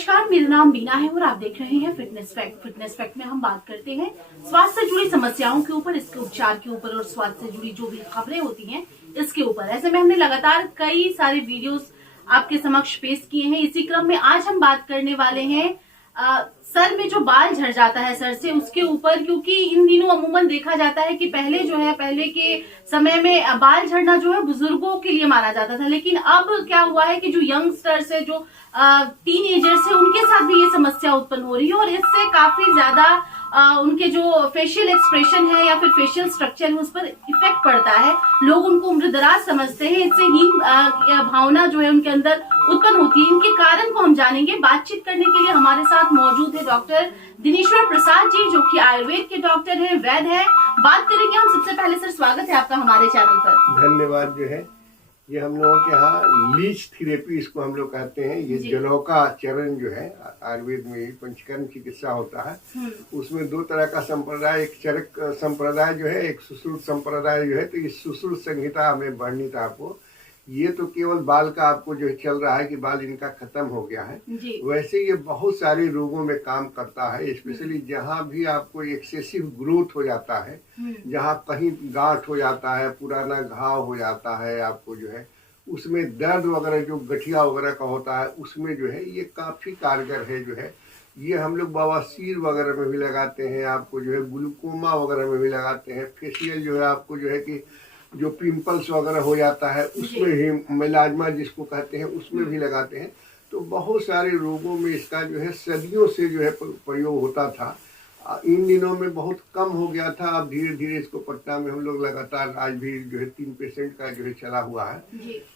नमस्कार, मेरा नाम बीना है और आप देख रहे हैं फिटनेस फैक्ट। फिटनेस फैक्ट में हम बात करते हैं स्वास्थ्य से जुड़ी समस्याओं के ऊपर, इसके उपचार के ऊपर और स्वास्थ्य से जुड़ी जो भी खबरें होती हैं इसके ऊपर। ऐसे में हमने लगातार कई सारे वीडियोस आपके समक्ष पेश किए हैं। इसी क्रम में आज हम बात करने वाले हैं सर में जो बाल झड़ जाता है सर से, उसके ऊपर। क्योंकि इन दिनों अमूमन देखा जाता है कि पहले के समय में बाल झड़ना जो है बुजुर्गों के लिए माना जाता था, लेकिन अब क्या हुआ है कि जो यंगस्टर्स है, जो टीनेजर्स है, उनके साथ भी ये समस्या उत्पन्न हो रही है और इससे काफी ज्यादा उनके जो फेशियल एक्सप्रेशन है या फिर फेशियल स्ट्रक्चर है उस पर इफेक्ट पड़ता है। लोग उनको उम्रदराज समझते हैं, इससे हीन भावना जो है उनके अंदर उत्पन्न होती है। इनके कारण को हम जानेंगे। बातचीत करने के लिए हमारे साथ मौजूद है डॉक्टर दिनेश्वर प्रसाद जी, जो कि आयुर्वेद के डॉक्टर हैं, वैद्य हैं। बात करेंगे हम। सबसे पहले सर, स्वागत है आपका हमारे चैनल पर। धन्यवाद। जो है ये हम लोगों के यहाँ लीच थेरेपी इसको हम लोग कहते हैं। ये जलौका चरण जो है आयुर्वेद में पंचकर्म चिकित्सा होता है, उसमें दो तरह का संप्रदाय, एक चरक संप्रदाय जो है, एक सुश्रुत संप्रदाय जो है। तो इस सुश्रुत संहिता में वर्णित आपको ये तो केवल बाल का आपको जो चल रहा है कि बाल इनका खत्म हो गया है, वैसे ये बहुत सारे रोगों में काम करता है। स्पेशली जहाँ भी आपको एक्सेसिव ग्रोथ हो जाता है, जहाँ कहीं गांठ हो जाता है, पुराना घाव हो जाता है, आपको जो है उसमें दर्द वगैरह जो गठिया वगैरह का होता है, उसमें जो है ये काफी कारगर है। जो है ये हम लोग बवासीर वगैरह में भी लगाते हैं, आपको जो है ग्लूकोमा वगैरह में भी लगाते हैं। फेशियल जो है आपको जो है कि जो पिंपल्स वगैरह हो जाता है उसमें ही, मेलाज्मा जिसको कहते हैं, उसमें भी लगाते हैं। तो बहुत सारे रोगों में इसका जो है सदियों से जो है प्रयोग होता था। इन दिनों में बहुत कम हो गया था। अब धीरे धीरे इसको पटना में हम लोग लगातार आज भी जो है 3 पेशेंट का जो है चला हुआ है।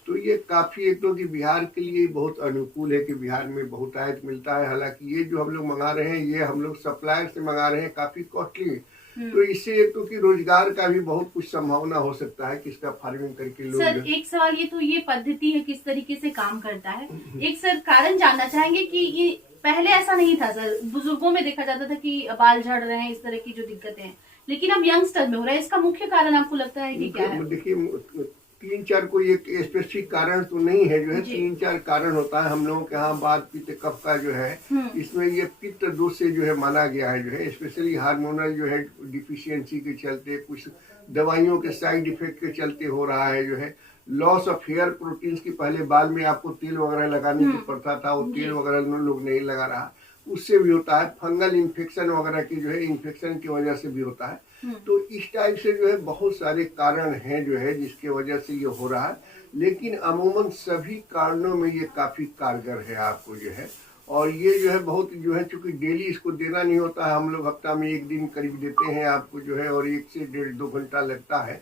तो ये काफी, एक तो कि बिहार के लिए बहुत अनुकूल है कि बिहार में बहुत आयत मिलता है। हालांकि ये जो हम लोग मंगा रहे हैं, ये हम लोग सप्लायर से मंगा रहे हैं, काफी कॉस्टली। तो इससे एक तो कि रोजगार का भी बहुत कुछ संभावना हो सकता है कि इसका फार्मिंग करके लोग। सर एक सवाल, ये पद्धति है किस तरीके से काम करता है, एक सर कारण जानना चाहेंगे कि ये पहले ऐसा नहीं था सर। बुजुर्गों में देखा जाता था कि बाल झड़ रहे हैं, इस तरह की जो दिक्कतें हैं, लेकिन अब यंगस्टर में हो रहा है। इसका मुख्य कारण आपको लगता है कि क्या है? देखिए 3-4 कोई एक स्पेसिफिक कारण तो नहीं है, जो है 3-4 कारण होता है। हम लोगों के यहाँ बात पित्त कफ का जो है, इसमें ये पित्त दोष से जो है माना गया है। जो है स्पेशली हार्मोनल जो है डिफिशियंसी के चलते, कुछ दवाइयों के साइड इफेक्ट के चलते हो रहा है। जो है लॉस ऑफ हेयर प्रोटीन्स की, पहले बाल में आपको तेल वगैरह लगाने की पड़ता था, वो तेल वगैरह लोग नहीं लगा रहा, उससे भी होता है। फंगल इन्फेक्शन वगैरह की जो है इन्फेक्शन की वजह से भी होता है। तो इस टाइप से जो है बहुत सारे कारण हैं जो है जिसके वजह से ये हो रहा है। लेकिन अमूमन सभी कारणों में ये काफी कारगर है आपको जो है। और ये जो है बहुत जो है, चूंकि डेली इसको देना नहीं होता है, हम लोग हफ्ता में 1 दिन करीब देते हैं आपको जो है, और 1 से 1.5-2 घंटा लगता है।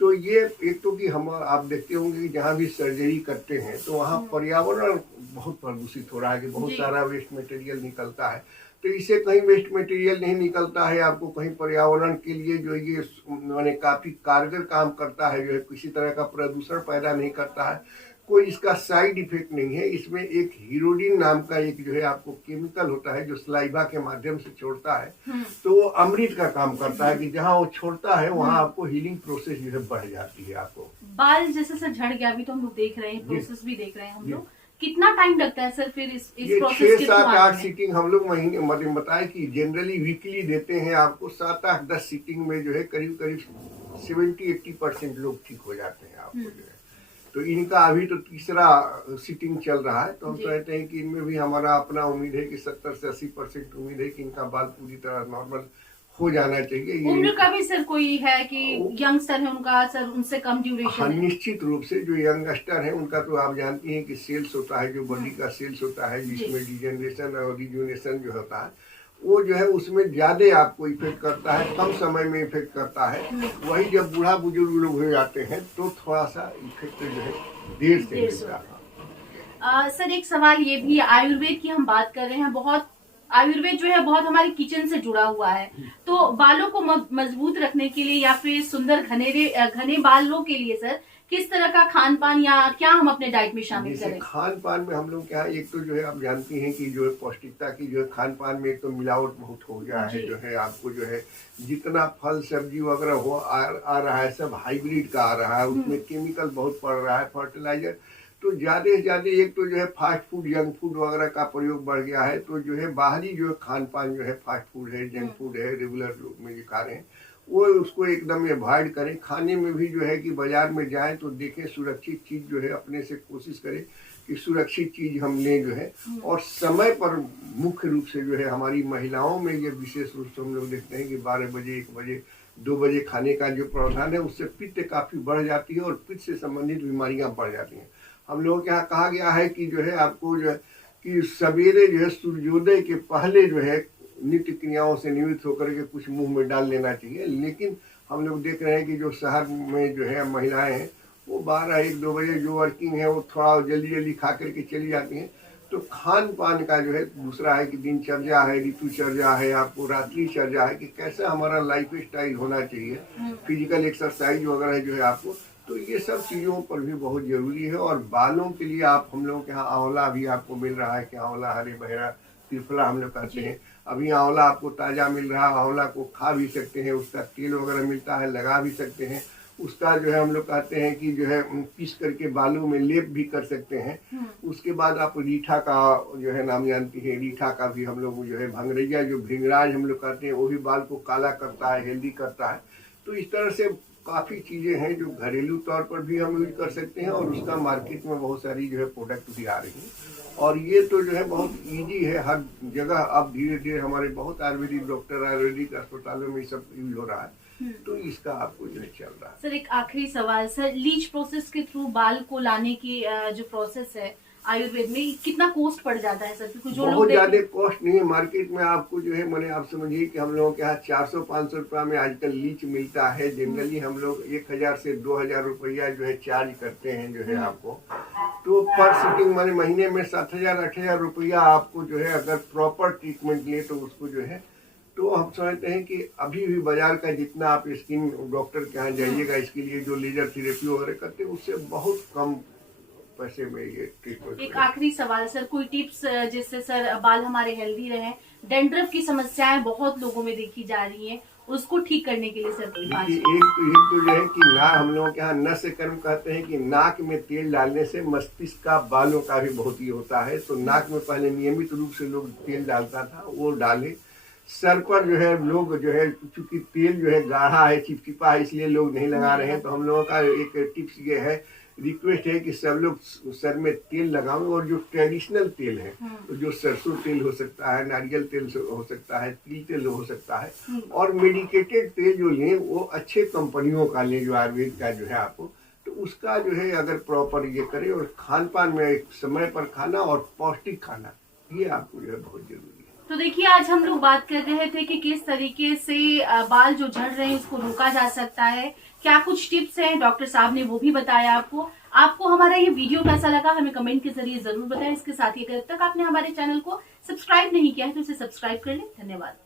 तो ये एक तो कि हम, आप देखते होंगे कि जहाँ भी सर्जरी करते हैं तो वहाँ पर्यावरण बहुत प्रदूषित हो रहा है कि बहुत सारा वेस्ट मटेरियल निकलता है। तो इससे कहीं वेस्ट मटेरियल नहीं निकलता है आपको, कहीं पर्यावरण के लिए जो ये माने काफी कारगर काम करता है। जो है किसी तरह का प्रदूषण पैदा नहीं करता है, कोई इसका साइड इफेक्ट नहीं है। इसमें एक हीरोडिन नाम का एक जो है आपको केमिकल होता है जो सलाइवा के माध्यम से छोड़ता है, तो वो अमृत का काम करता है कि जहाँ वो छोड़ता है वहाँ आपको हीलिंग प्रोसेस जो है बढ़ जाती है। आपको बाल जैसे सर झड़ गया, अभी तो हम लोग देख रहे हैं, प्रोसेस भी देख रहे हैं हम लोग। कितना टाइम लगता है सर फिर इस प्रोसेस के? 6-7-8 सीटिंग हम लोग महीने, मतलब बताए कि जनरली वीकली देते हैं आपको। 7-8-10 सीटिंग में जो है करीब करीब 70-80% लोग ठीक हो जाते हैं आपको जो है। तो इनका अभी तो तीसरा सीटिंग चल रहा है, तो हम कहते हैं कि इनमें भी हमारा अपना उम्मीद है कि 70 से 80% उम्मीद है कि इनका बाल पूरी तरह नॉर्मल हो जाना चाहिए। उम्र का भी सर कोई है कि यंगस्टर है उनका सर उनसे कम ड्यूरेशन? हाँ, निश्चित रूप से जो यंगस्टर है उनका तो आप जानती हैं कि सेल्स होता है, जो बॉडी का सेल्स होता है, जिसमें डिजेनरेशन और रिजुनेशन जो होता है, वो जो है उसमें ज्यादा आपको इफेक्ट करता है, कम समय में इफेक्ट करता है। वही जब बूढ़ा बुजुर्ग लोग हो जाते हैं तो थोड़ा सा इफेक्ट जो है देर से मिलता है। सर एक सवाल ये भी, आयुर्वेद की हम बात कर रहे हैं, बहुत आयुर्वेद जो है बहुत हमारे किचन से जुड़ा हुआ है। तो बालों को मजबूत रखने के लिए या फिर सुंदर घने बालों के लिए सर किस तरह का खान पान या क्या हम अपने डाइट में शामिल करें? खान पान में हम लोग क्या, एक तो जो है आप जानती हैं कि जो है पौष्टिकता की जो है खान पान में एक तो मिलावट बहुत हो गया है। जो है आपको जो है जितना फल सब्जी वगैरह आ रहा है सब हाइब्रिड का आ रहा है, उसमें केमिकल बहुत पड़ रहा है, फर्टिलाइजर। तो ज्यादा से ज्यादा एक तो जो है फास्ट फूड, जंक फूड वगैरह का प्रयोग बढ़ गया है। तो जो है बाहरी जो खान पान जो है फास्ट फूड है, जंक फूड है, रेगुलर में जो खा रहे हैं वो उसको एकदम अवॉइड करें। खाने में भी जो है कि बाजार में जाएं तो देखें सुरक्षित चीज जो है, अपने से कोशिश करें कि सुरक्षित चीज हम लें जो है। और समय पर मुख्य रूप से जो है हमारी महिलाओं में ये विशेष रूप से हम लोग देखते हैं कि 12 बजे, 1 बजे, 2 बजे खाने का जो प्रावधान है उससे पित्त काफी बढ़ जाती है और पित्त से संबंधित बीमारियां बढ़ जाती हैं। हम लोगों के यहाँ कहा गया है कि जो है आपको जो है कि सवेरे जो है सूर्योदय के पहले जो है नित्य क्रियाओं से निवृत्त होकर के कुछ मुंह में डाल लेना चाहिए। लेकिन हम लोग देख रहे हैं कि जो शहर में जो है महिलाएं हैं वो 12, 1, 2 बजे जो वर्किंग है वो थोड़ा जल्दी जल्दी खा करके चली जाती हैं। तो खान पान का जो है दूसरा है कि दिनचर्या है, ऋतुचर्या है, आपको रात्रिचर्या है कि कैसा हमारा लाइफ स्टाइल होना चाहिए, फिजिकल एक्सरसाइज वगैरह जो है आपको। तो ये सब चीज़ों पर भी बहुत जरूरी है। और बालों के लिए आप हम लोगों के यहाँ आंवला भी आपको मिल रहा है कि आंवला, हरे बहरा, त्रिफला हम लोग कहते हैं। अभी आंवला आपको ताज़ा मिल रहा है, आंवला को खा भी सकते हैं, उसका तेल वगैरह मिलता है, लगा भी सकते हैं। उसका जो है हम लोग कहते हैं कि जो है पीस करके बालों में लेप भी कर सकते हैं। उसके बाद आप रीठा का जो है नाम जानती है, रीठा का भी हम लोग जो है भंगरैया, जो भृंगराज हम लोग कहते हैं, वो भी बाल को काला करता है, हेल्दी करता है। तो इस तरह से काफ़ी चीज़ें हैं जो घरेलू तौर पर भी हम यूज कर सकते हैं और उसका मार्केट में बहुत सारी जो है प्रोडक्ट भी आ रही हैं। और ये तो जो है बहुत इजी है, हर जगह अब धीरे धीरे हमारे बहुत आयुर्वेदिक डॉक्टर, आयुर्वेदिक अस्पतालों में सब यूज हो रहा है। तो इसका आपको जो है चल रहा है। सर एक आखिरी सवाल सर, लीच प्रोसेस के थ्रू बाल को लाने की जो प्रोसेस है आयुर्वेद में कितना कॉस्ट पड़ जाता है सर? क्योंकि जो बहुत ज्यादा कॉस्ट नहीं है। मार्केट में आपको जो है मैंने आप समझिए कि हम लोगों के यहाँ 400-500 रुपया में आजकल लीच मिलता है। जनरली हम लोग 1000 से 2000 रुपया जो है चार्ज करते हैं जो है आपको। तो पर सिटिंग माने महीने में 7000-8000 रुपया आपको जो है अगर प्रॉपर ट्रीटमेंट ले तो उसको जो है। तो हम समझते हैं कि अभी भी बाजार का जितना आप स्किन डॉक्टर के यहाँ जाइएगा इसके लिए जो लेजर थेरेपी वगैरह करते हैं उससे बहुत कम पैसे में ये ट्रीटमेंट। एक आखिरी सवाल सर, कोई टिप्स जिससे सर बाल हमारे हेल्दी रहें? डैंड्रफ की समस्याएं बहुत लोगों में देखी जा रही हैं, उसको ठीक करने के लिए सर कोई बात? एक तो जो है कि ना हम लोगों के यहाँ नस कर्म कहते हैं कि नाक में तेल डालने से मस्तिष्क का, बालों का भी बहुत ही होता है। तो नाक में पहले नियमित रूप से लोग तेल डालता था, वो डाले। सर पर जो है लोग जो है चूंकि तेल जो है गाढ़ा है, चिपचिपा है, इसलिए लोग नहीं लगा रहे हैं। तो हम लोगों का एक टिप्स ये है, रिक्वेस्ट है कि सब लोग सर में तेल लगाओ। और जो ट्रेडिशनल तेल है तो जो सरसों तेल हो सकता है, नारियल तेल हो सकता है, तिल तेल हो सकता है, और मेडिकेटेड तेल जो लें वो अच्छे कंपनियों का लें, जो आयुर्वेद का जो है आपको। तो उसका जो है अगर प्रॉपर ये करें और खान पान में एक समय पर खाना और पौष्टिक खाना, ये आपको जो है बहुत जरूरी है। तो देखिए आज हम लोग बात कर रहे थे कि किस तरीके से बाल जो झड़ रहे हैं उसको रोका जा सकता है, क्या कुछ टिप्स हैं, डॉक्टर साहब ने वो भी बताया आपको हमारा ये वीडियो कैसा लगा हमें कमेंट के जरिए जरूर बताएं। इसके साथ ही अगर अब तक आपने हमारे चैनल को सब्सक्राइब नहीं किया है तो इसे सब्सक्राइब कर लें। धन्यवाद।